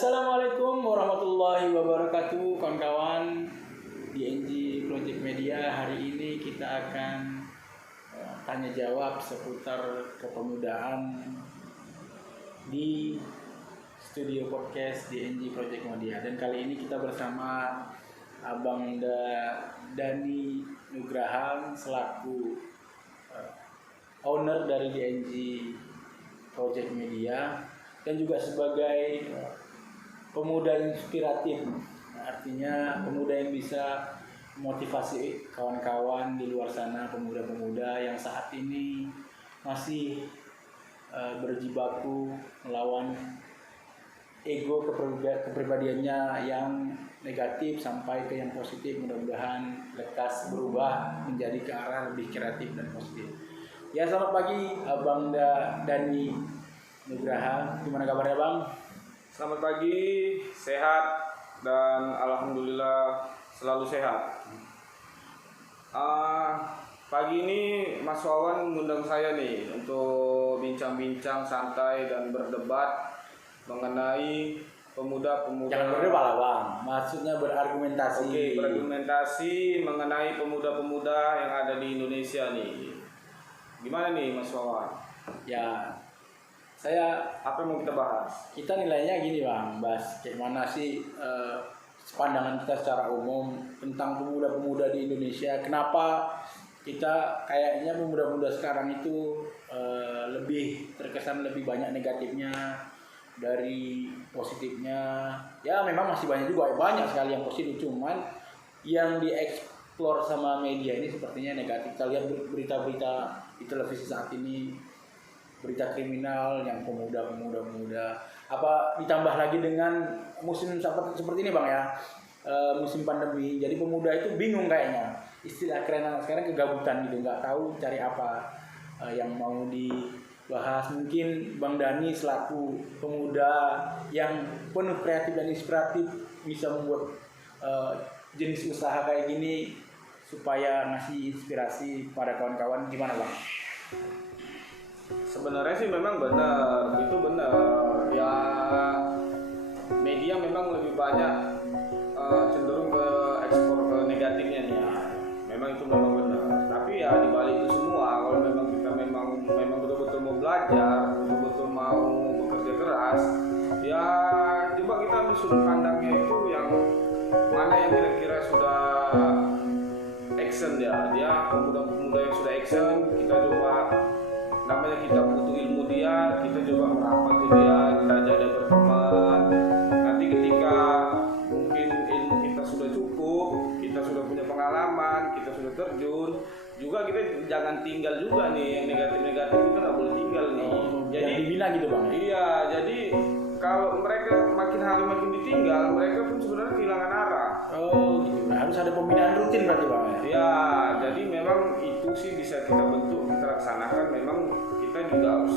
Assalamualaikum warahmatullahi wabarakatuh, kawan-kawan DNG Project Media. Hari ini kita akan tanya jawab seputar kepemudaan di studio podcast DNG Project Media. Dan kali ini kita bersama Abang Dani Nugraha selaku owner dari DNG Project Media dan juga sebagai pemuda inspiratif, artinya pemuda yang bisa motivasi kawan-kawan di luar sana, pemuda-pemuda yang saat ini masih berjibaku melawan ego kepribadiannya yang negatif sampai ke yang positif. Mudah-mudahan lekas berubah menjadi ke arah lebih kreatif dan positif. Ya, selamat pagi Abang Dani Nugraha, gimana kabarnya Bang? Selamat pagi, sehat dan alhamdulillah selalu sehat. Pagi ini Mas Wawan mengundang saya nih untuk bincang-bincang santai dan berdebat mengenai pemuda-pemuda. Jangan berdebat lah Bang, maksudnya berargumentasi. Oke, berargumentasi mengenai pemuda-pemuda yang ada di Indonesia nih. Gimana nih Mas Wawan? Ya, apa yang mau kita bahas? kita nilainya gini Bang, bahas kayak mana sih pandangan kita secara umum tentang pemuda-pemuda di Indonesia. Kenapa kita kayaknya pemuda-pemuda sekarang itu lebih terkesan lebih banyak negatifnya dari positifnya. Ya memang masih banyak juga, banyak sekali yang positif, cuman yang dieksplor sama media ini sepertinya negatif. Kita lihat berita-berita di televisi saat ini, berita kriminal yang pemuda, apa ditambah lagi dengan musim seperti ini Bang ya, musim pandemi. Jadi pemuda itu bingung kayaknya, istilah keren sekarang kegabutan gitu, nggak tahu cari apa yang mau dibahas. Mungkin Bang Dani selaku pemuda yang penuh kreatif dan inspiratif bisa membuat jenis usaha kayak gini supaya ngasih inspirasi pada kawan-kawan. Gimana Bang? Sebenarnya sih memang benar, itu benar. Ya media memang lebih banyak cenderung ke ekspor ke negatifnya nih. Memang itu memang benar. Tapi ya di balik itu semua, kalau memang kita memang betul-betul mau belajar, betul-betul mau bekerja keras, ya coba kita ambil sudut pandangnya itu yang mana yang kira-kira sudah action ya. Dia pemuda-pemuda yang sudah action, kita coba, namanya kita butuh ilmu dia, kita coba merapat ke dia, kita ajak dia berteman. Nanti ketika mungkin ilmu kita sudah cukup, kita sudah punya pengalaman, kita sudah terjun, juga kita jangan tinggal juga nih yang negatif-negatif, kita nggak boleh tinggal nih. Jadi dibina gitu Bang. Iya, jadi kalau mereka makin hari makin ditinggal, mereka pun sebenarnya kehilangan arah. Oh gitu. Nah, harus ada pembinaan rutin berarti Bang ya? Ya, jadi memang itu sih bisa kita bentuk, kita laksanakan. Memang kita juga harus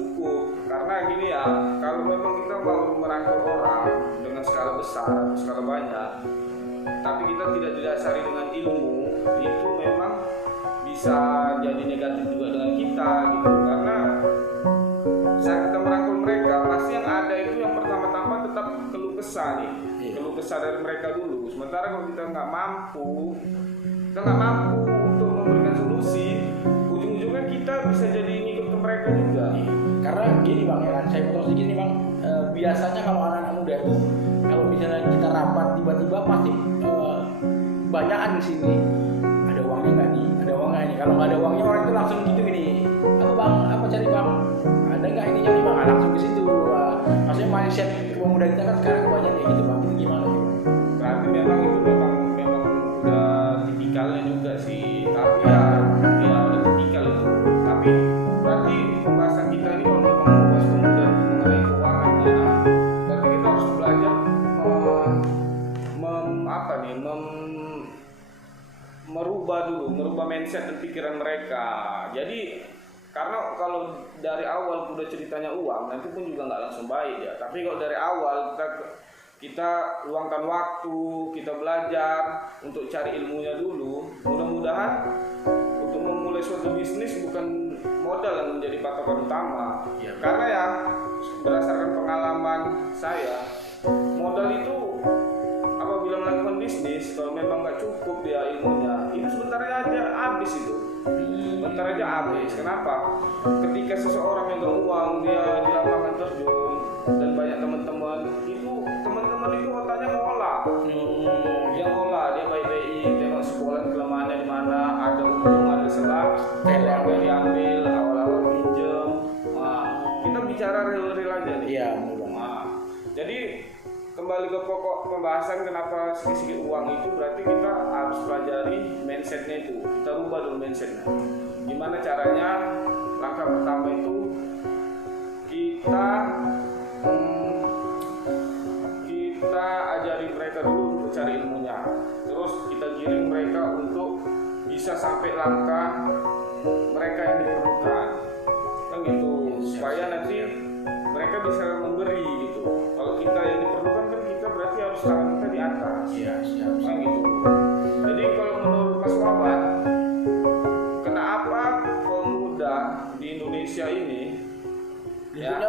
cukup. Karena gini ya, kalau memang kita mau merangkul orang dengan skala besar, skala banyak, tapi kita tidak didasari dengan ilmu, itu memang bisa jadi negatif juga dengan kita gitu. Karena saat kita merangkul mereka, pasti yang ada itu yang pertama-tama tetap keluh kesah nih, keluh kesah dari mereka dulu. Sementara kalau kita nggak mampu untuk memberikan solusi, ujung-ujungnya kita bisa jadi ngikut ke mereka juga. Karena gini Bang ya, saya potong sedikit nih Bang. Biasanya kalau anak-anak muda itu, kalau misalnya kita rapat tiba-tiba pasti banyakan di sini. Ada uangnya nggak nih? Ada uangnya ini. Kalau nggak ada uangnya, orang itu langsung gitu gini. Apa Bang? Apa cari Bang? Ada nggak ininya nih Bang? Langsung ke situ. Maksudnya mindset pemuda kita kan sekarang kebanyakan kayak gitu Bang. Itu gimana sih? Berarti memang itu memang udah tipikalnya juga sih. Tapi ya udah tipikal itu. Tapi berarti pembahasan kita ini kalau memang membahas pemuda mengenai keuangannya, berarti kita harus belajar merubah mindset dan pikiran mereka. Jadi karena kalau dari awal udah ceritanya uang, nanti pun juga nggak langsung baik ya. Tapi kalau dari awal kita luangkan waktu, kita belajar untuk cari ilmunya dulu, mudah-mudahan untuk memulai suatu bisnis bukan modal yang menjadi patokan utama. Ya. Karena ya berdasarkan pengalaman saya, modal itu apabila melakukan bisnis, kalau memang nggak cukup dia ilmunya, itu sebentar aja habis itu. Bentar aja habis. Kenapa? Ketika seseorang yang beruang, dia di lapangan terjun dan banyak teman-teman itu otaknya ngolah. Dia ngolah, dia baik-baik, tengok sekolah kelemahannya di mana, ada untung, ada selang, yang diambil, awal-awal pinjam. Nah, kita bicara real-real aja nih. Iya, benar. Nah, jadi kembali ke pokok pembahasan kenapa sedikit uang itu, berarti kita harus pelajari mindsetnya itu. Kita rubah dulu mindsetnya. Gimana caranya? Langkah pertama itu kita ajari mereka dulu untuk cari ilmunya. Terus kita giring mereka untuk bisa sampai langkah mereka yang diperlukan. Kan gitu. Supaya nanti mereka bisa memberi gitu. Kalau kita yang diperlukan kan kita berarti harus tangan kita di atas. Iya, siap. Kan gitu. Jadi kalau menurut Mas Wawan, kenapa pemuda di Indonesia ini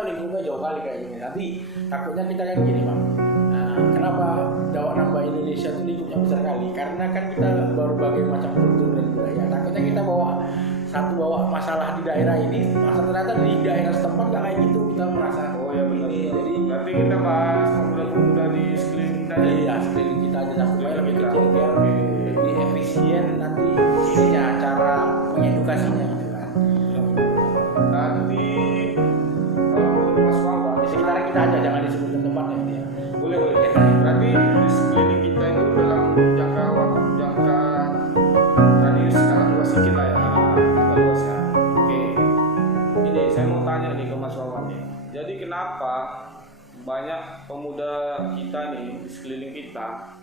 lingkupnya jauh kali kayak gini. Tapi takutnya kita kan gini, Bang. Nah, kenapa Dawak Nambah Indonesia itu lingkupnya besar kali? Karena kan kita berbagai macam kultur dan budaya. Takutnya kita bawa masalah di daerah ini, ternyata di daerah setempat nggak kayak gitu. Kita merasa oh ya benar. Jadi berarti kita bahas pemuda-pemuda di sekeliling kita aja. iya, sekeliling kita aja supaya lebih kecil biar lebih efisien nanti ininya cara mengedukasinya gitu kan. Nanti kalau Mas Wawan Di sekitar kita aja, jangan disebutkan tempatnya gitu ya. boleh. Berarti di sekeliling kita itu dalam jangka radius sangat luas sedikit lah ya. Luas ya. Oke. Ini saya mau tanya nih ke Mas Wawan nih. Jadi kenapa banyak pemuda kita nih di sekeliling kita,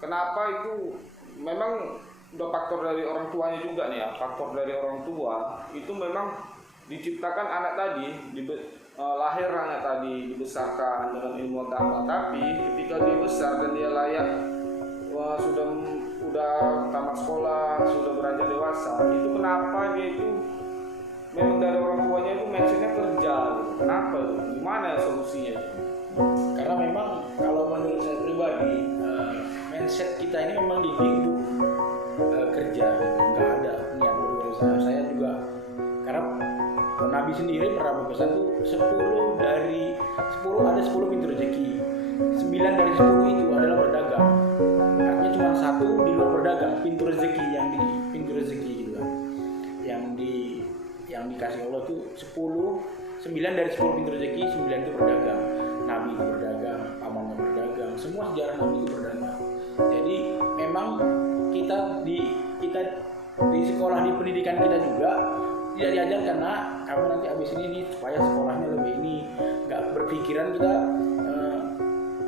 kenapa itu memang udah faktor dari orang tuanya juga nih ya, faktor dari orang tua itu memang diciptakan anak tadi, lahir anak tadi dibesarkan dengan ilmu agama, tapi ketika dia besar dan dia layak, sudah tamat sekolah, sudah beranjak dewasa, itu kenapa dia itu memang dari orang tuanya itu mindsetnya kerja gitu. Kenapa itu? Gimana ya solusinya? Karena memang kalau menurut saya pribadi, mindset kita ini memang dididik kerja, gitu. Nggak ada niat berusaha. Saya juga karena Nabi sendiri pernah berpesan tuh 10 ada 10 pintu rezeki, 9 dari 10 itu adalah berdagang. Artinya cuma 1 di luar berdagang, pintu rezeki gitu kan, yang dikasih Allah tuh 9 dari 10 pintu rezeki, 9 itu berdagang. Nabi itu berdagang, pamannya berdagang, semua sejarah Nabi itu berdagang. Jadi memang kita di sekolah, di pendidikan kita juga tidak diajarkan, nah kamu nanti habis ini supaya sekolahnya lebih ini, nggak berpikiran kita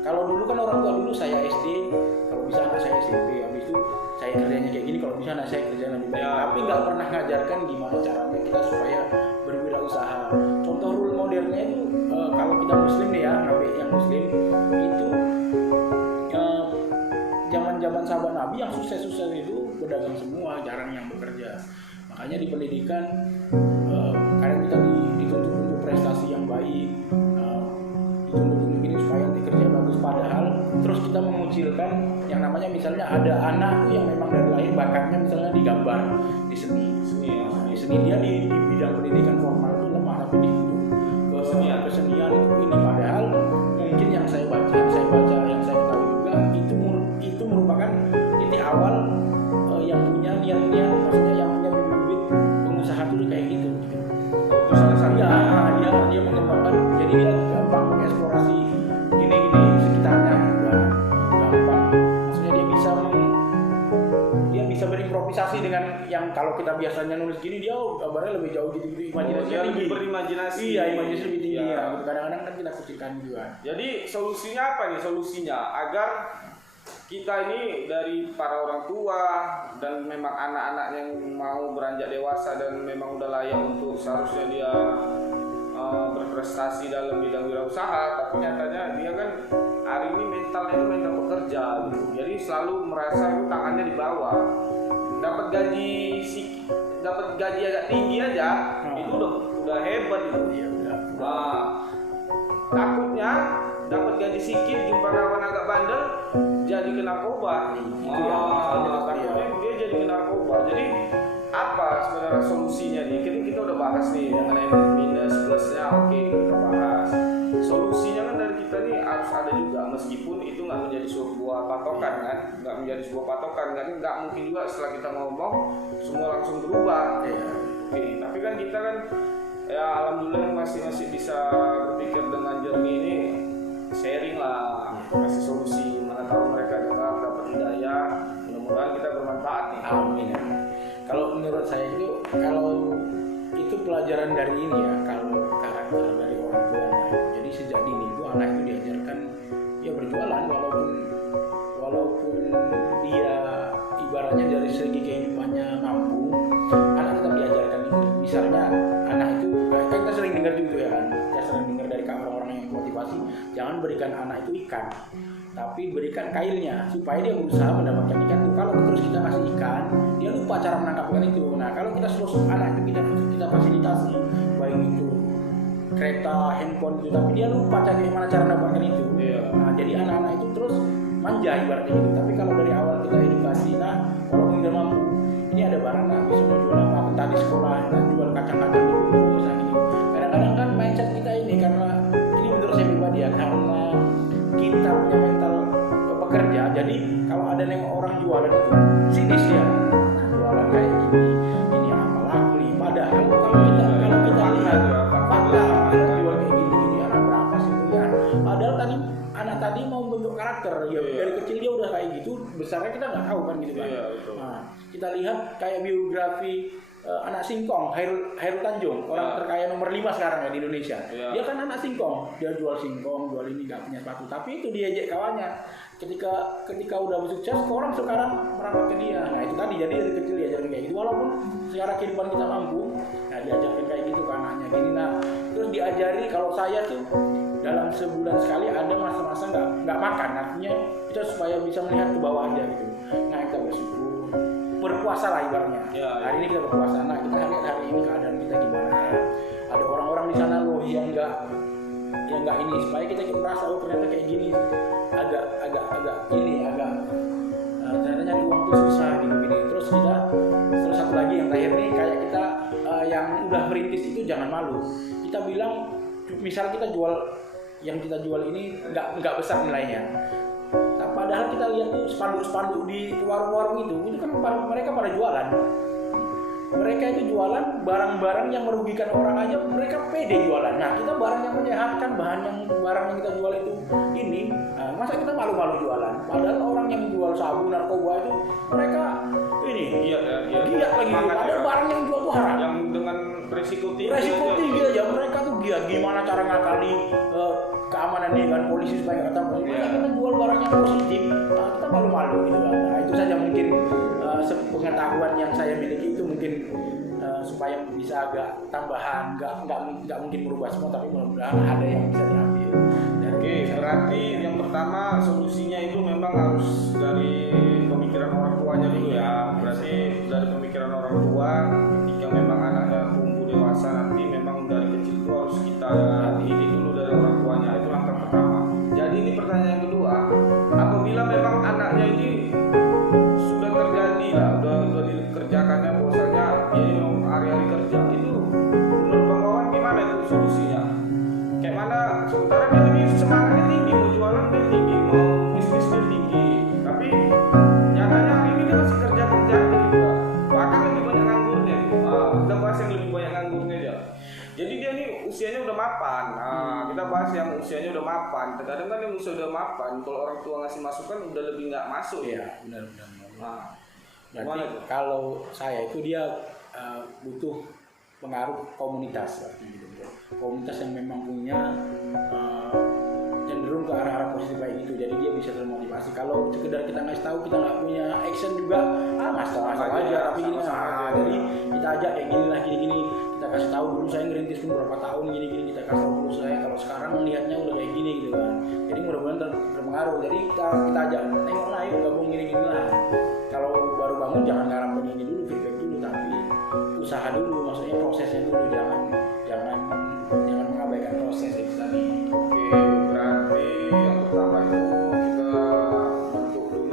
kalau dulu kan orang tua dulu saya SD, kalau bisa anak saya SMP, habis itu saya kerjanya kayak gini, kalau bisa anak saya kerjanya lebih baik, tapi nggak pernah ngajarkan gimana caranya kita supaya berwirausaha. Contoh role modelnya itu kalau kita muslim nih ya, Nabi yang muslim itu zaman sahabat Nabi yang sukses itu berdagang semua, jarang yang bekerja. Makanya di pendidikan kadang kita dituntut untuk prestasi yang baik, dituntut gini supaya nanti kerja bagus, padahal terus kita mengucilkan yang namanya misalnya ada anak yang memang dari lahir bakatnya misalnya di gambar, di seni dia di bidang pendidikan formal itu lemah, tapi dituntut kesenian itu ini, padahal mungkin yang saya baca yang saya tahu juga itu merupakan titik awal yang punya niat-niat, maksudnya yang punya bibit pengusaha itu kayak gitu. Itu salah satu. Dia mengembangkan, jadi dia gampang mengeksplorasi gini sekitarnya juga gampang. Maksudnya dia bisa berimprovisasi dengan yang kalau kita biasanya nulis gini, dia gambarnya lebih jauh gitu, imajinasinya lebih berimajinasi. Iya, imajinasi lebih tinggi ya. Kadang-kadang kan kita kecilkan juga. Jadi solusinya apa nih? Solusinya agar kita ini dari para orang tua dan memang anak-anak yang mau beranjak dewasa dan memang udah layak untuk seharusnya dia berprestasi dalam bidang wirausaha, tapi nyatanya dia kan hari ini mentalnya itu mental pekerja gitu. Jadi selalu merasa itu tangannya di bawah, dapat gaji agak tinggi aja itu udah hebat itu. Iya, udah. Takutnya dapat gaji sedikit jumpa lawan jadi ke narkoba. Itu ya, masalahnya Takutnya dia jadi ke narkoba. Jadi apa sebenarnya solusinya nih? Kita udah bahas nih mengenai minus plusnya, oke kita bahas. Solusinya kan dari kita nih harus ada juga, meskipun itu nggak menjadi sebuah patokan kan, nggak menjadi sebuah patokan kan, nggak mungkin juga setelah kita ngomong semua langsung berubah. Iya. Oke, tapi kan kita kan ya alhamdulillah masih bisa berpikir dengan jernih ini, sharing lah, kasih solusi, mana tahu mereka dengar dapat hidayah, mudah-mudahan kita bermanfaat nih. Amin. Kalau menurut saya itu pelajaran dari ini ya, kalau karakter dari orang tuanya. Jadi sejak dini itu anak itu diajarkan ya berjualan, walaupun dia ibaratnya dari segi kehidupannya mampu, anak tetap diajarkan itu. Misalnya anak itu kan kita sering dengar juga ya kan, kita sering dengar dari orang-orang yang motivasi, jangan berikan anak itu ikan, tapi berikan kailnya supaya dia berusaha mendapatkan ikan itu. Kalau terus kita kasih ikan, dia lupa cara menangkap ikan itu. Nah, kalau kita suruh anak itu kita fasilitasi, baik itu kereta, handphone itu, tapi dia lupa gimana cara mendapatkan itu. Nah, jadi anak-anak itu terus manja ibaratnya gitu. Tapi kalau dari awal kita edukasi, nah walaupun dia mampu, ini ada barang nggak, bisa jual apa, tadi sekolah, dan jual kacang-kacang di bungkus, nah gitu. Kadang-kadang kan mindset kita ini, karena ini menurut saya pribadi ya, karena kita punya mental pekerja, jadi kalau ada yang orang jualan itu sinis ya, nah, jualan kayak gini, ini apalah beli. Padahal kalau kita lihat fakta, jual kayak gini, anak berapa sih punya? Padahal anak tadi mau bentuk karakter, ya dari kecil dia udah kayak gitu, besarnya kita nggak tahu kan gitu kan. Nah, kita lihat kayak biografi anak singkong, Hairul Tanjung, orang terkaya nomor 5 sekarang ya di Indonesia. Dia kan anak singkong, dia jual singkong, jual ini, nggak punya sepatu, tapi itu diajak kawannya. Ketika udah sukses, orang sekarang merawat ke dia. Nah itu tadi, jadi dari kecil diajarin kayak gitu, walaupun secara kehidupan kita mampu, nah diajarin kayak gitu ke anaknya gini. Nah terus diajari, kalau saya tuh dalam sebulan sekali ada masa-masa nggak makan, artinya kita supaya bisa melihat ke bawah aja gitu. Nah kita bersyukur, berpuasa lah ibaratnya. Hari ini kita berpuasa, nah kita lihat hari ini keadaan kita gimana. Ada orang-orang di sana loh yang nggak ini, supaya kita merasa oh ternyata kayak gini, agak ternyata nyari uang tuh susah gitu gini. Terus satu lagi yang terakhir nih, kayak kita yang udah merintis itu jangan malu. Kita bilang misal kita jual ini nggak besar nilainya. Nah, padahal kita lihat tuh spanduk-spanduk di warung-warung itu kan mereka pada jualan. Mereka itu jualan barang-barang yang merugikan orang aja, mereka pede jualan. Nah, kita barang yang menyehatkan, barang yang kita jual itu ini, nah, masa kita malu-malu jualan? Padahal orang yang jual sabu, narkoba itu mereka ini giat lagi. Ada barang yang jual tuh haram. Yang dengan resiko tinggi aja mereka tuh giat gimana cara ngakali keamanan dengan polisi supaya nggak tahu. Kita jual barang yang positif, nah, kita malu-malu gitu kan. Nah, itu saja mungkin pengetahuan yang saya miliki itu mungkin supaya bisa agak tambahan, nggak mungkin merubah semua, tapi mudah-mudahan ada yang bisa diambil. Oke, berarti yang pertama solusinya itu memang harus dari pemikiran orang tuanya dulu ya. Berarti dari pemikiran orang tua, ketika memang anaknya tumbuh dewasa nanti, memang dari kecil itu harus kita didik dulu dari orang tuanya. Itu langkah pertama. Jadi ini pertanyaan kedua, apabila memang anaknya ini sudah terjadi lah, udah dikerjakannya bahwasanya ini hari-hari kerja, itu menurut Bang Wawan gimana itu solusinya? Kayak mana sementara dia ini semangatnya tinggi, mau jualan dia tinggi, mau bisnis dia tinggi, tapi nyatanya hari ini dia masih kerja juga, bahkan lebih banyak nganggurnya. Kita bahas yang lebih banyak nganggurnya dia. Jadi dia ini usianya udah mapan. Kita bahas yang usianya udah mapan. Terkadang kan yang usia udah mapan, kalau orang tua ngasih masukan udah lebih nggak masuk. Iya, benar. Berarti kalau saya itu dia butuh pengaruh komunitas, gitu. Komunitas yang memang punya cenderung ke arah positif kayak gitu, jadi dia bisa termotivasi. Kalau sekedar kita ngasih tahu, kita nggak punya action juga, masalah aja, tapi gini, jadi kita ajak kayak gini, kita kasih tahu dulu saya ngerintis pun berapa tahun gini, kita kasih tahu dulu saya kalau sekarang melihatnya udah kayak gini gitu kan. Jadi mudah-mudahan terpengaruh. Jadi kita ajak, tengok lah, yuk gabung gini lah. Kalau baru bangun jangan ngarapin ini dulu, feedback dulu, tapi usaha dulu, maksudnya prosesnya dulu, jangan mengabaikan proses ya kita nih. Oke, berarti yang pertama itu kita bentuk dulu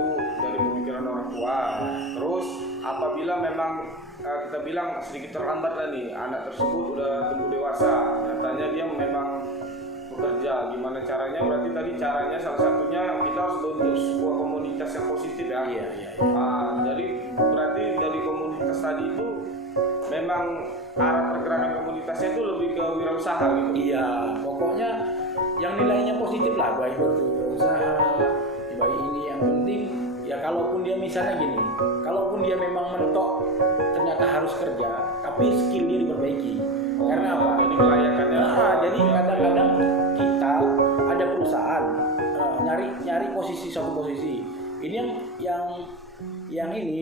memang kita bilang sedikit terlambat lah nih, anak tersebut udah tumbuh dewasa, nyatanya dia memang bekerja. Gimana caranya? Berarti tadi caranya salah satunya kita harus bentuk sebuah komunitas yang positif ya. Iya. Jadi berarti dari komunitas tadi itu memang arah pergerakan komunitasnya itu lebih ke wirausaha gitu. Iya, pokoknya yang nilainya positif lah, baik berusaha, baik ini yang penting ya. Kalaupun dia misalnya gini, kalaupun dia memang mentok ternyata harus kerja, tapi skillnya diperbaiki. Karena apa? Jadi kelayakannya. Jadi kadang-kadang kita ada perusahaan nyari suatu posisi. Ini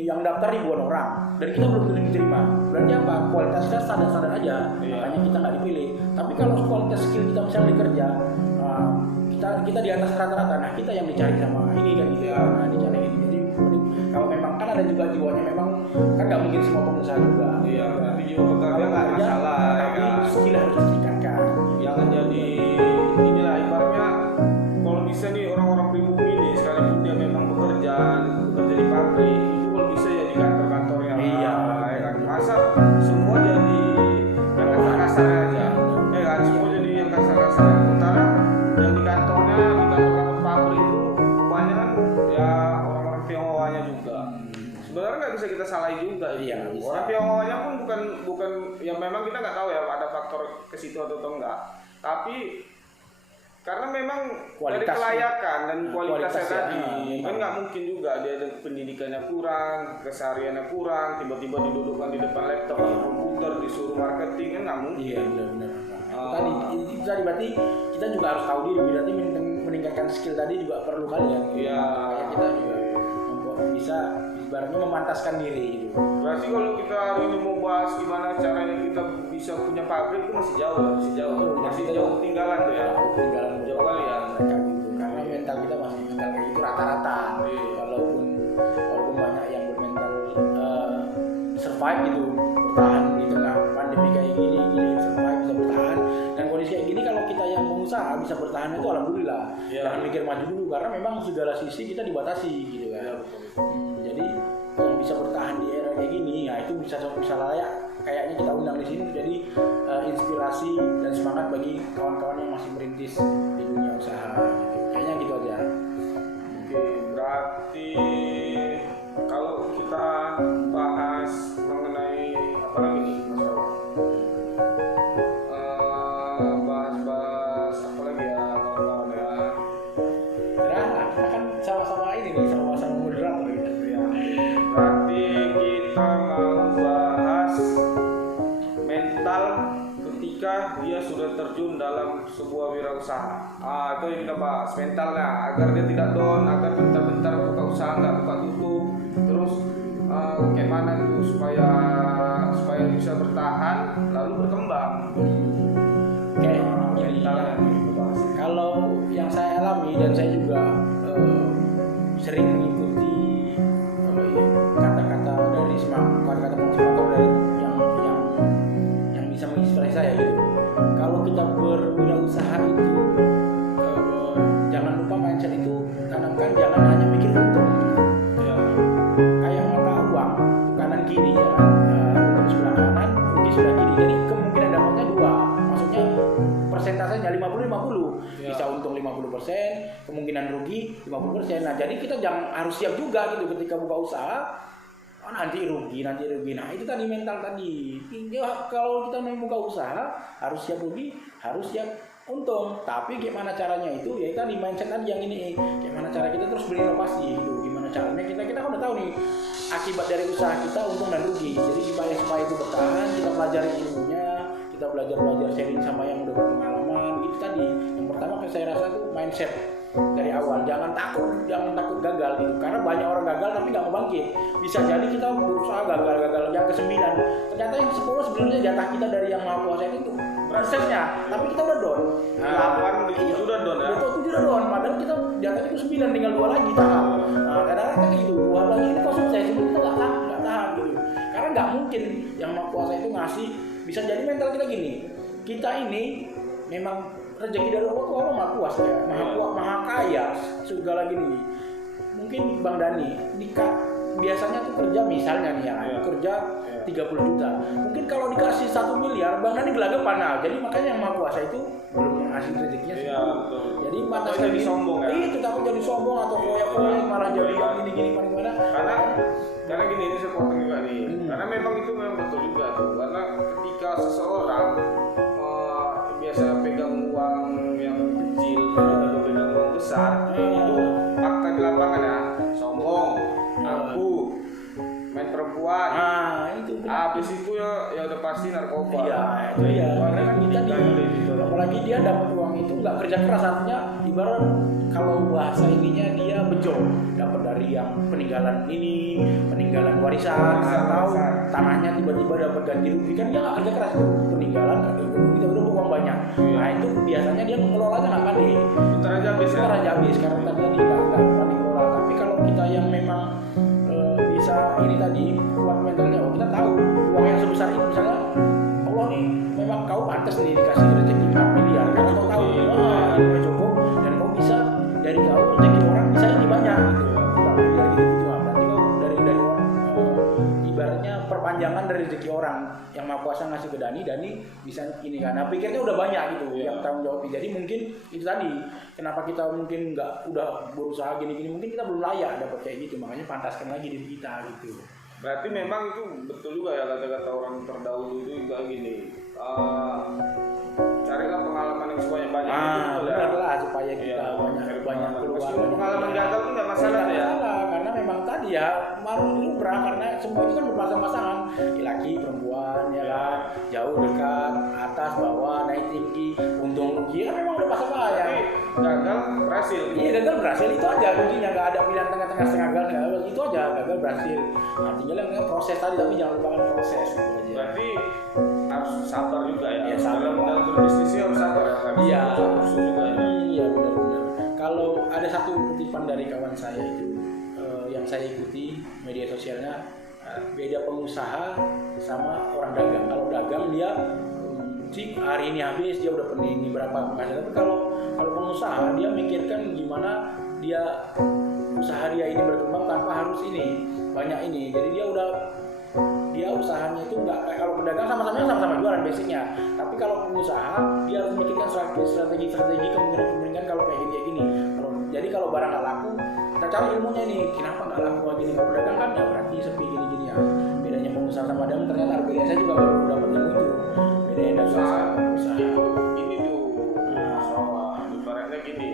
yang daftar ribuan orang dan kita belum tentu diterima. Berarti apa? Kualitas kita standar-standar aja, makanya kita nggak dipilih. Tapi kalau kualitas skill kita misalnya dikerja, kita di atas rata-rata, nah kita yang dicari sama ini kan gitu ya. Nah dicari ini. Jadi kalau memang kan ada juga jiwanya, memang kan nggak mungkin semua pengusaha juga. Iya, nanti jiwa pekerja nggak masalah. Tapi skill harus ditingkatkan. Jangan jadi inilah ibaratnya kalau bisa nih orang-orang pribumi nih, sekalipun dia memang bekerja di pabrik itu kalau bisa ya di kantor-kantornya. Iya. Kan? Masa semua jadi yang kasar-kasar aja. Kan semua jadi yang kasar-kasar. Sementara yang di kantornya, di kantor-kantor pabrik itu kebanyakan ya orang-orang Tionghoanya juga. Sebenarnya nggak bisa kita salahin juga. Iya, itu. bisa. Orang Tionghoanya pun bukan ya memang kita nggak tahu ya ada faktor ke situ atau enggak. Tapi karena memang dari kelayakan dan kualitasnya tadi kan nggak mungkin juga dia ada pendidikannya kurang, kesehariannya kurang, tiba-tiba didudukkan di depan laptop atau komputer disuruh marketing kan nggak mungkin. Iya benar. Itu tadi berarti kita juga harus tahu diri, berarti meningkatkan skill tadi juga perlu kali ya. Iya. Kayak kita juga bisa ibaratnya memantaskan diri gitu. Berarti kalau kita hari ini mau bahas gimana caranya kita bisa punya pabrik itu masih jauh ketinggalan tuh ya. Jauh kali ya. Mereka gitu. Karena mental kita masih mental kayak gitu rata-rata. Walaupun banyak yang bermental survive gitu, bertahan di tengah pandemi kayak gini survive bisa bertahan. Dan kondisi kayak gini kalau kita yang pengusaha bisa bertahan itu alhamdulillah. Jangan mikir maju dulu karena memang segala sisi kita dibatasi gitu kan. Jadi yang bisa bertahan di era kayak gini, ya itu bisa layak kayaknya kita undang di sini jadi inspirasi dan semangat bagi kawan-kawan yang masih merintis di dunia usaha. Gitu. Kayaknya gitu aja. Oke, berarti kalau kita bahas mengenai apa lagi nih, Mas Bro? Bahas apa lagi ya, kawan-kawan ya? Nah, kita kan sama-sama ini nih, sama-sama moderator gitu ya. Berarti kita mau bahas mental ketika dia sudah terjun dalam sebuah wirausaha. Itu yang kita bahas, mentalnya agar dia tidak down, agar bentar-bentar buka usaha nggak buka tutup, terus kayak mana tuh supaya bisa bertahan lalu berkembang. Kayak Mentalnya kita bahas. kalau yang saya alami dan saya juga sering mengikuti kata-kata dari kata-kata motivator dari yang bisa menginspirasi saya gitu. Kalau kita berwirausaha itu jangan lupa mindset itu tanamkan, jangan hanya mikir untung. Kayak mata uang kanan kiri ya, untung sebelah kanan, rugi sebelah kiri. Jadi kemungkinan dapatnya dua, maksudnya persentasenya 50-50. Bisa untung 50%, kemungkinan rugi 50%. Nah, jadi kita harus siap juga gitu ketika buka usaha. Nanti rugi. Nah, itu tadi mental tadi. Kalau kita mau buka usaha, harus siap rugi, harus siap untung. Tapi gimana caranya itu? Ya tadi mindset tadi yang ini. Gimana cara kita terus berinovasi gitu. Gimana caranya kita udah tahu nih akibat dari usaha kita untung dan rugi. Jadi supaya itu bertahan, kita pelajari ilmunya, kita belajar sharing sama yang udah berpengalaman gitu tadi. Yang pertama saya rasa itu mindset dari awal, jangan takut gagal gitu, karena banyak orang gagal tapi nggak mau bangkit. Bisa jadi kita berusaha gagal yang ke-9, ternyata yang 10 sebenarnya jatah kita dari yang maha kuasa itu prosesnya, tapi kita udah down. 8 udah down ya. Betul, 7 udah down, padahal kita jatahnya itu 9, tinggal 2 lagi tahap. Kadang-kadang kayak gitu, 2 lagi ini kok sukses, kita nggak tahan gitu. Karena nggak mungkin yang maha kuasa itu ngasih. Bisa jadi mental kita gini, kita ini memang rezeki dari Allah tuh maha kuasa ya, maha kaya segala gini. Mungkin Bang Dani biasanya tuh kerja misalnya nih ya, Iya. kerja Iya. 30 juta. Mungkin kalau dikasih 1 miliar, Bang Nani gelagapan. Nah, jadi makanya yang Maha Kuasa itu belum ngasih rezekinya Iya, segitu. betul. Jadi Atau batasnya jadi sombong ya. Itu takut jadi sombong atau koyak-koyak malah jadi yang gini-gini mana. Karena gini, ini saya potong juga nih. Karena memang itu memang betul juga tuh. Karena ketika seseorang biasa pegang uang yang kecil, atau pegang uang besar, itu fakta di lapangan ya, sombong, aku, main perempuan. Itu Habis itu ya udah pasti narkoba. Iya, itu ya. Karena kan kita apalagi dia dapat uang itu nggak kerja keras, artinya ibarat kalau bahasa ininya dia bejo, dapat dari yang peninggalan ini, peninggalan warisan atau tanahnya tiba-tiba dapat ganti rugi, kan dia nggak kerja keras tuh, peninggalan ganti rugi tiba-tiba uang banyak. Nah itu biasanya dia mengelolanya nggak pandai. Putar aja habis ya. Putar aja habis karena tadi nggak pandai kelola. Tapi kalau kita yang memang bisa ini tadi kuat mentalnya, kita tahu uang yang sebesar itu misalnya Allah nih memang kau pantas nih dikasih rezeki 4 miliar karena kau tahu ini cukup dan kau bisa dari kau rezeki orang bisa ini banyak gitu 4 miliar gitu berarti kau dari orang ibaratnya perpanjangan dari rezeki orang yang Maha Kuasa ngasih ke Dani bisa ini kan. Nah pikirnya udah banyak gitu yang tanggung jawab. Jadi mungkin itu tadi kenapa kita mungkin nggak udah berusaha gini-gini, mungkin kita belum layak dapat kayak gitu, makanya pantaskan lagi diri kita gitu. Berarti memang itu betul juga ya kata-kata orang terdahulu itu juga gini. Carilah pengalaman yang sebanyak-banyak. Benar lah supaya kita banyak keluar. Meskipun pengalaman gagal itu nggak masalah ya. Karena memang tadi ya malu lumrah, karena semua itu kan berpasang-pasangan, laki perempuan ya kan, jauh dekat, atas bawah, naik tinggi, untung rugi kan memang udah pasang ya. Tapi gagal berhasil. Iya gagal berhasil itu aja kuncinya, nggak ada pilihan tengah-tengah setengah gagal, itu aja gagal berhasil. Nah tinggal yang proses tadi, tapi jangan lupakan proses gitu aja. Berarti harus sabar juga ya. Iya, sabar. Dalam berbisnis harus sabar ya. Iya. Juga ya. Iya benar-benar. Kalau ada satu kutipan dari kawan saya itu yang saya ikuti media sosialnya, beda pengusaha sama orang dagang. Kalau dagang dia hari ini habis dia udah pening berapa penghasilan. Tapi kalau pengusaha dia mikirkan gimana dia usaha dia ini berkembang tanpa harus ini banyak ini. Jadi dia usahanya itu nggak kayak kalau pedagang sama-sama jualan basicnya. Tapi kalau pengusaha dia harus memikirkan strategi kemungkinan kalau kayak gini. Kalau barang nggak laku, kita cari ilmunya nih, kenapa nggak laku kayak gini. Kalau pedagang kan ya berarti sepi gini ya. Bedanya pengusaha sama dagang ternyata harganya saya juga baru dapat ilmu itu. Bedanya pengusaha. Itu ini tuh soal ibaratnya gini.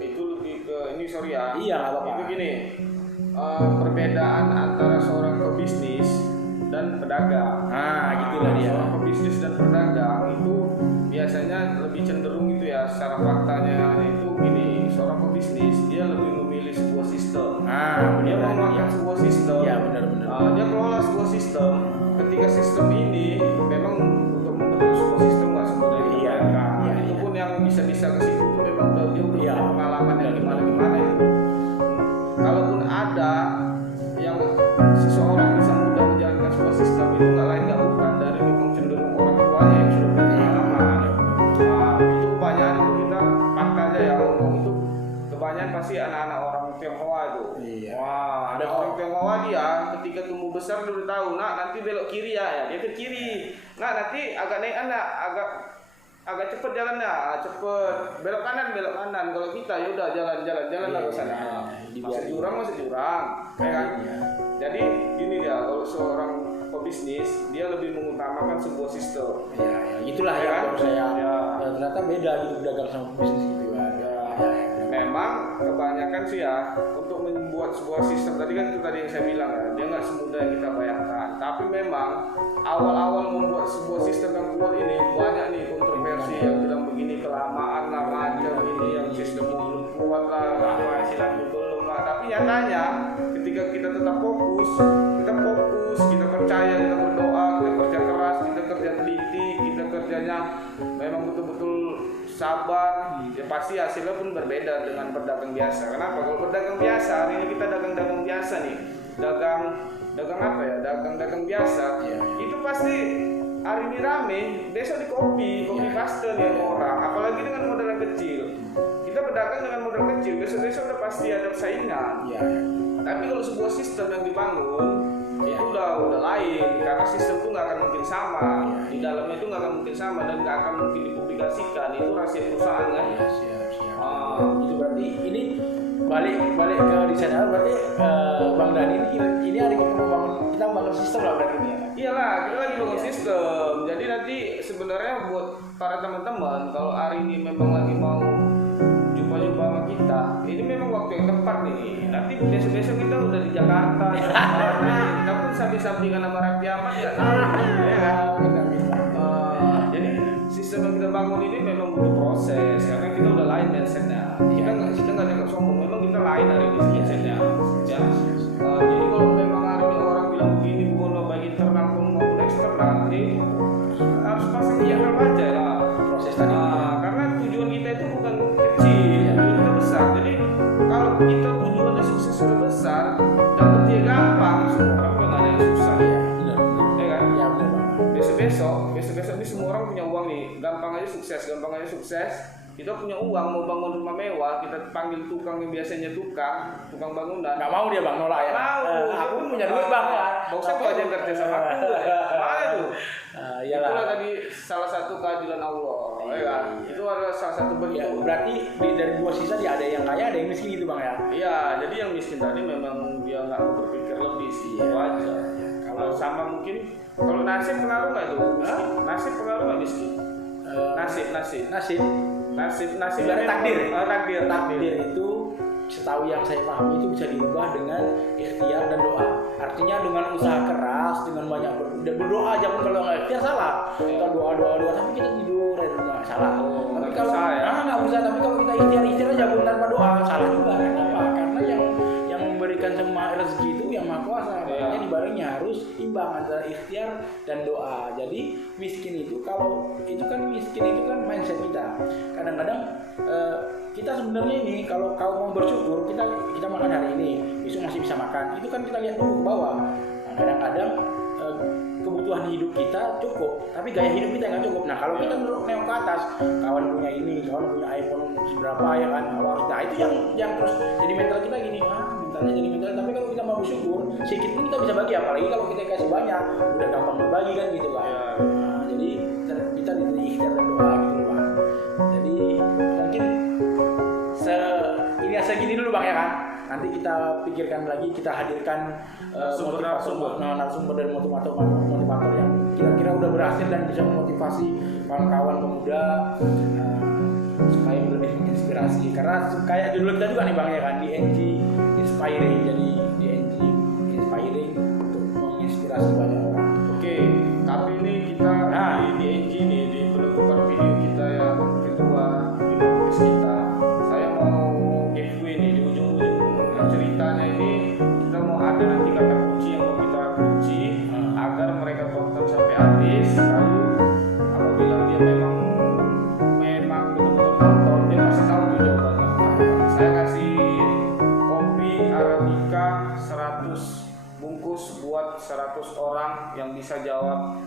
Itu lebih ke ini sorry ya. Iya nggak apa-apa. Itu gini. Perbedaan antara seorang pebisnis dan pedagang. Gitulah dia. Seorang pebisnis dan pedagang itu biasanya lebih cenderung gitu ya, secara faktanya itu gini, seorang pebisnis dia lebih memilih sebuah sistem. Dia menggunakan sebuah sistem. Iya benar-benar. Dia kelola sebuah sistem. Ketika sistem ini memang untuk membentuk sebuah sistem nggak semudah itu. Itu pun yang bisa ke situ itu memang dia udah punya pengalaman yang gimana itu. Kalaupun ada yang seseorang bisa mudah menjalankan sebuah sistem itu nggak lain nggak bukan dari memang cenderung orang tuanya yang sudah punya pengalaman. Itu kebanyakan itu kita fakta aja ya ngomong itu kebanyakan pasti anak-anak orang Tionghoa itu. Ada orang Tionghoa dia ketika tumbuh besar dia udah tahu, nanti belok kiri ya dia ke kiri. Nanti agak naik agak cepet jalannya, cepet belok kanan. Kalau kita ya udah jalan lah ke sana. Masuk jurang, ya kan? Jadi gini dia, kalau seorang pebisnis dia lebih mengutamakan sebuah sistem. Itulah ya kan? Ternyata beda gitu dagang sama bisnis gitu kan. Memang kebanyakan sih ya untuk membuat sebuah sistem tadi kan itu tadi yang saya bilang ya, dia nggak semudah yang kita bayangkan. Tapi memang awal-awal membuat sebuah sistem yang kuat ini banyak nih kontroversi yang bilang begini kelamaan lah macam ini yang sistem belum kuat lah, hasilnya belum lah. Tapi nyatanya ketika kita tetap fokus, kita percaya, kita berdoa, kita kerja keras, kita kerja teliti, kita kerjanya memang betul-betul sabar, ya pasti hasilnya pun berbeda dengan pedagang biasa. Kenapa? Kalau pedagang biasa, hari ini kita dagang biasa nih, dagang apa ya? Dagang biasa. Itu pasti hari ini rame, besok di kopi paste nih orang. Apalagi dengan modal yang kecil. Kita berdagang dengan modal kecil, besok-besok udah pasti ada persaingan. Iya. Tapi kalau sebuah sistem yang dibangun itu udah lain, karena sistem itu nggak akan mungkin sama, di dalamnya itu nggak akan mungkin sama dan nggak akan mungkin dipublikasikan, itu rahasia perusahaan kan. Iya, siap. Itu berarti ini balik ke desain awal, berarti Bang Dani ini hari kita bangun sistem lah berarti ini ya. Iyalah, kita lagi bangun sistem. Jadi nanti sebenarnya buat para teman-teman, kalau hari ini memang lagi mau jumpa sama kita, ini memang waktu yang tepat nih. Nanti besok-besok kita udah di Jakarta, kita pun samping-sampingan sama Raffi Ahmad ya. Ya kan? Jadi sistem yang kita bangun ini memang butuh proses, karena kita udah lain mindsetnya. Kita nggak dianggap sombong, memang kita lain hari ini mindsetnya. Ya. Jadi kalau memang hari ini orang bilang begini, bukan baik internal maupun eksternal, jadi harus pasang dianggap aja lah. Proses tadi. Karena tujuan kita itu bukan kecil, tujuan kita besar. Jadi kalau kita tujuannya sukses sudah besar, dapetnya gampang, semua orang udah nggak ada yang susah. Iya, Ya kan? ya benar. Besok ini semua orang punya uang nih, gampang aja sukses. Kita punya uang, mau bangun rumah mewah, kita panggil tukang yang biasanya tukang bangunan. Nggak mau dia Bang nolak ya. Mau. Aku punya duit Bang ya. Bang siapa aja yang kerja sama aku? Mana tuh? Iyalah. Itulah tadi salah satu keadilan Allah, ya kan? Itu adalah salah satu bentuk. Ya, berarti dari dua sisa dia ada yang kaya, ada yang miskin gitu Bang ya. Iya, jadi yang miskin tadi memang dia nggak mau berpikir lebih sih, itu aja. Kalau sama mungkin, kalau nasib pengaruh nggak itu? Miskin. Nasib pengaruh nggak miskin? Nasib Dari takdir takdir. itu setahu yang saya pahami itu bisa diubah dengan ikhtiar dan doa. Artinya dengan usaha keras, dengan banyak berdoa aja pun kalau nggak ikhtiar salah. Kita doa tapi kita tidur ya nggak salah. Tapi kalau nggak usah, tapi kalau kita ikhtiar aja pun tanpa doa salah juga. Kenapa? Karena yang memberikan semua rezeki itu yang Maha Kuasa. Makanya dibarengi harus imbang antara ikhtiar dan doa. Jadi miskin itu miskin itu kan mindset kita. Kadang-kadang kita sebenarnya ini kalau kau mau bersyukur kita makan hari ini, besok masih bisa makan. Itu kan kita lihat dulu ke bawah. Nah, kadang-kadang kebutuhan hidup kita cukup, tapi gaya hidup kita nggak cukup. Nah kalau kita nengok ke atas, kawan punya ini, kawan punya iPhone berapa ya kan, nah itu yang terus jadi mental kita gini, mentalnya jadi mental. Tapi kalau kita mau bersyukur, sedikit pun kita bisa bagi, apalagi kalau kita kasih banyak, udah gampang berbagi kan gitu Pak. Nah, jadi kita diberi ikhtiar dan doa gitu Pak. Jadi mungkin ini segini dulu Bang ya kan. Nanti kita pikirkan lagi, kita hadirkan narasumber dari motivator yang kira-kira udah berhasil dan bisa memotivasi kawan-kawan pemuda supaya lebih menginspirasi. Karena kayak judul kita juga nih Bang ya kan, DNG Inspiring. Jadi DNG Inspiring untuk menginspirasi banyak orang. Oke, tapi ini kita di DNG nih, di penentukan video kita yang kedua di podcast kita, saya mau giveaway nih di ujung-ujung ceritanya ini. Kita mau ada nanti kata kunci yang mau kita kunci agar mereka tonton sampai habis. Lalu apabila dia memang betul-betul tonton, dia pasti tahu tuh jawabannya. Saya kasih kopi Arabica 100 bungkus buat 100 orang yang bisa jawab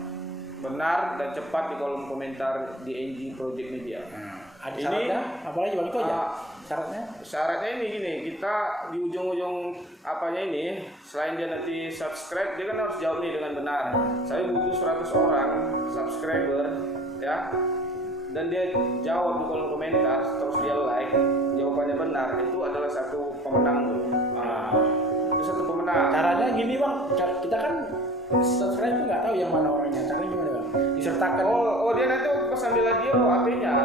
benar dan cepat di kolom komentar di NG Project Media. Ada syaratnya? Apalagi Bang itu aja? Syaratnya ini gini, kita di ujung-ujung apanya ini, selain dia nanti subscribe, dia kan harus jawab nih dengan benar. Saya butuh 100 orang subscriber ya, dan dia jawab di kolom komentar, terus dia like, jawabannya benar, itu adalah satu pemenang tuh. Itu satu pemenang. Caranya gini Bang, kita kan subscribe itu nggak tahu yang mana orangnya. Caranya gimana Bang? Disertakan. Dia nanti pas ambil lagi HP-nya.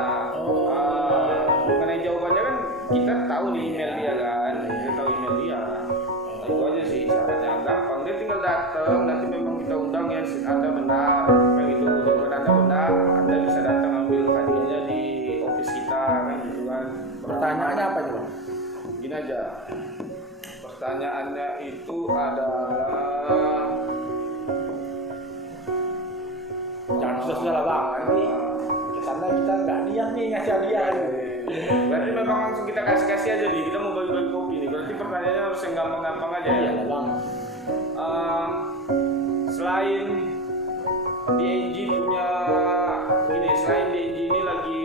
Mengenai jawabannya kan kita tahu nih email dia kan, kita tahu email dia. Itu aja sih syaratnya, gampang. Dia tinggal datang, nanti memang kita undang ya, Anda benar, kayak gitu, jawaban Anda benar, Anda bisa datang ambil hadiahnya di office kita kan gitu kan. Pertanyaannya apa coba? Gini aja. Pertanyaannya itu adalah, jangan susah-susah lah Bang, nanti kesana kita nggak niat nih ngasih hadiah. Berarti memang langsung kita kasih aja nih, kita mau bagi-bagi kopi nih. Berarti pertanyaannya harus yang gampang-gampang aja ya. Iya Bang. Selain DNG punya selain DNG ini lagi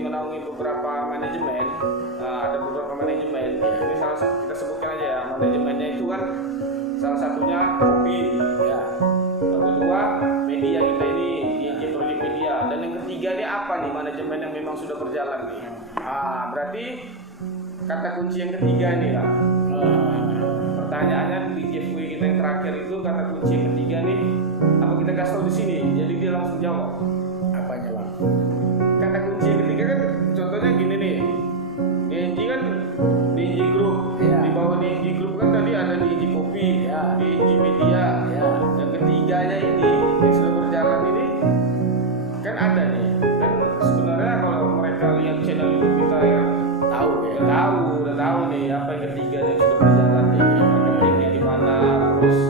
menaungi beberapa manajemen, manajemennya itu kan salah satunya kopi, Ya. yang kedua media kita ini INJ Project Media, dan yang ketiga ini apa nih manajemen yang memang sudah berjalan nih. Berarti kata kunci yang ketiga nih lah. Pertanyaannya di giveaway kita yang terakhir itu kata kunci yang ketiga nih, apa kita kasih tahu di sini? Jadi dia langsung jawab. Apanya bang? Kata kunci yang ketiga kan contohnya gini nih. DNJ kan DNJ Group, Ya. di bawah DNJ Group kan tadi ada DNJ Kopi, Ya. DNJ Media. Ya. Yang ketiganya ini yang sudah berjalan ini kan ada nih. Dan sebenarnya kalau mereka lihat channel YouTube kita yang Tahu ya. udah tahu nih apa yang ketiga yang sudah berjalan nih, marketingnya di mana, terus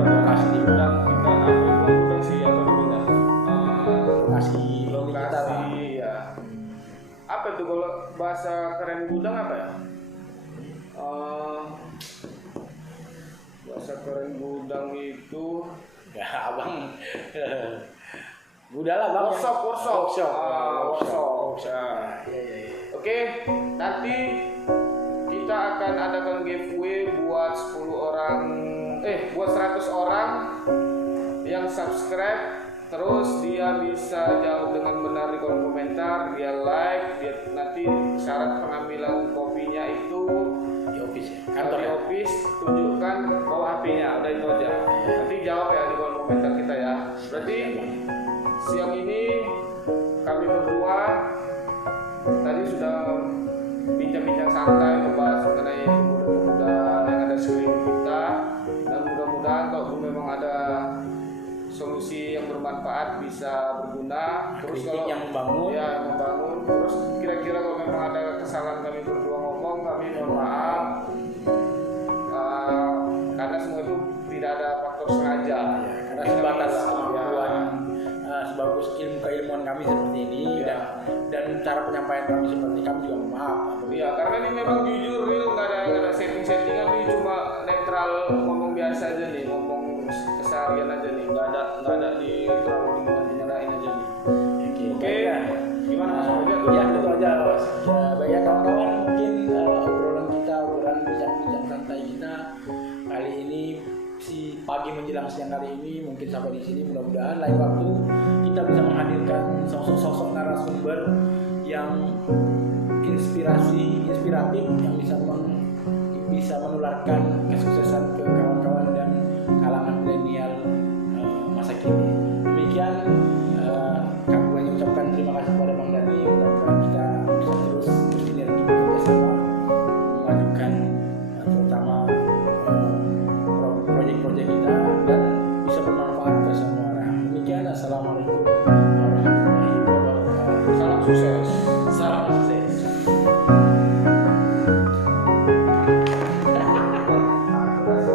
lokasi di gudang kita, apa itu gudang sih apa namanya, Lokasi kita bang. lokasi ya. Apa itu kalau bahasa keren gudang apa ya? Bahasa keren gudang itu Ya abang. Udah lah bang. workshop. Workshop. Ya. Ya, ya, ya. Oke, nanti kita akan adakan giveaway buat 100 orang yang subscribe. Terus dia bisa jawab dengan benar di kolom komentar, dia like, dia nanti syarat pengambilan kopinya itu Di office ya. kantor di office, tunjukkan bawa HP-nya, udah itu aja. Nanti jawab ya di kolom komentar kita ya. Berarti siang ini kami berdua tadi sudah bincang-bincang santai membahas mengenai pemuda-pemuda yang ada sekeliling kita, dan mudah-mudahan kalau memang ada solusi yang bermanfaat bisa berguna. Terus Kritik kalau yang membangun. ya membangun, terus kira-kira kalau memang ada kesalahan kami berdua ngomong, kami mohon maaf. Karena semua itu tidak ada faktor sengaja. Karena sebatas kemampuan, sebagus ilmu keilmuan kami seperti ini, Ya. dan cara penyampaian kami seperti kami juga mohon maaf. Iya, karena ini memang jujur real, nggak ada setting-settingan, ini cuma netral ngomong biasa aja nih, ngomong keseharian aja nih, nggak ada di terlalu dinyalain aja nih. Oke, gimana Mas Fajar? Ya itu aja Mas. Ya, baik ya kawan-kawan, mungkin obrolan bincang-bincang santai kita kali ini si pagi menjelang siang kali ini mungkin sampai di sini. Mudah-mudahan lain waktu kita bisa menghadirkan sosok-sosok narasumber yang inspiratif yang bisa menularkan kesuksesan ke kawan-kawan dan kalangan milenial masa kini. Demikian kami mengucapkan terima kasih kepada Bang Dani. Mudah-mudahan kita bisa terus bersinergi bekerja sama memajukan terutama proyek-proyek kita dan bisa bermanfaat ke semua orang. Demikian, assalamualaikum warahmatullahi wabarakatuh. Salam sukses. Salam sukses. Aku rasa